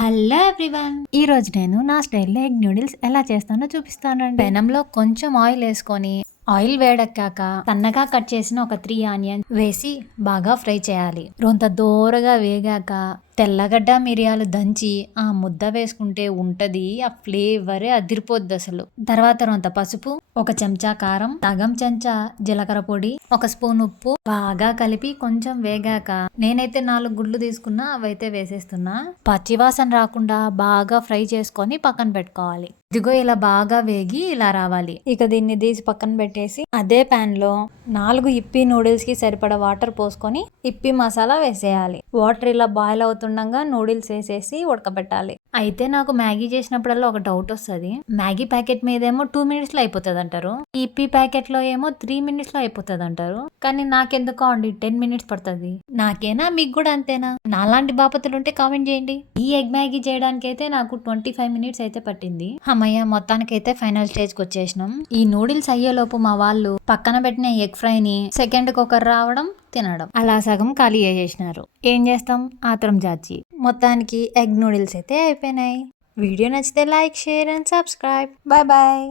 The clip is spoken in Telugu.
హలో ఎవ్రీవన్, ఈ రోజు నేను నా స్టైల్లో ఎగ్ నూడిల్స్ ఎలా చేస్తానో చూపిస్తానండి. పెనంలో కొంచెం ఆయిల్ వేసుకొని ఆయిల్ వేడెక్కాక సన్నగా కట్ చేసిన ఒక 3 ఆనియన్ వేసి బాగా ఫ్రై చేయాలి. రొంత దోరగా వేగాక తెల్లగడ్డ మిరియాలు దంచి ఆ ముద్ద వేసుకుంటే ఉంటది. ఆ ఫ్లేవరే అదిరిపోద్ది అసలు. తర్వాత రొంత పసుపు, ఒక చెంచా కారం, సగం చెంచా జీలకర్ర పొడి, ఒక స్పూన్ ఉప్పు బాగా కలిపి కొంచెం వేగాక నేనైతే 4 గుడ్లు తీసుకున్నా, అవైతే వేసేస్తున్నా. పచ్చివాసన రాకుండా బాగా ఫ్రై చేసుకొని పక్కన పెట్టుకోవాలి. ఇదిగో ఇలా బాగా వేగి ఇలా రావాలి. ఇక దీన్ని తీసి పక్కన పెట్టేసి అదే ప్యాన్ లో 4 ఇప్పి నూడిల్స్ కి సరిపడా వాటర్ పోసుకొని ఇప్పి మసాలా వేసేయాలి. వాటర్ ఇలా బాయిల్ అవుతుండగా నూడిల్స్ వేసేసి ఉడకబెట్టాలి. అయితే నాకు మ్యాగీ చేసినప్పుడల్లా ఒక డౌట్ వస్తుంది. మ్యాగీ ప్యాకెట్ మీద ఏమో 2 minutes లో అయిపోతుంది అంటారు, ఇప్పి ప్యాకెట్ లో ఏమో 3 minutes లో అయిపోతుంది అంటారు. కానీ నాకెందుకో అండి 10 minutes పడుతుంది. నాకేనా, మీకు కూడా అంతేనా? నాలాంటి బాపతులు ఉంటే కామెంట్ చేయండి. ఈ ఎగ్ మ్యాగీ చేయడానికి అయితే నాకు 25 minutes అయితే పట్టింది. అమ్మయ్య, మొత్తానికైతే ఫైనల్ స్టేజ్ కి వచ్చేసినాం. ఈ నూడిల్స్ అయ్యేలోపు మా వాళ్ళు పక్కన పెట్టిన ఎగ్ ఫ్రై ని సెకండ్ కుక్కర్ రావడం తినడం అలా సగం ఖాళీ చేసేసినారు. ఏం చేస్తాం, ఆత్రం జాచి. మొత్తానికి ఎగ్ నూడిల్స్ అయితే అయిపోయినాయి. వీడియో నచ్చితే like, share and subscribe. Bye bye.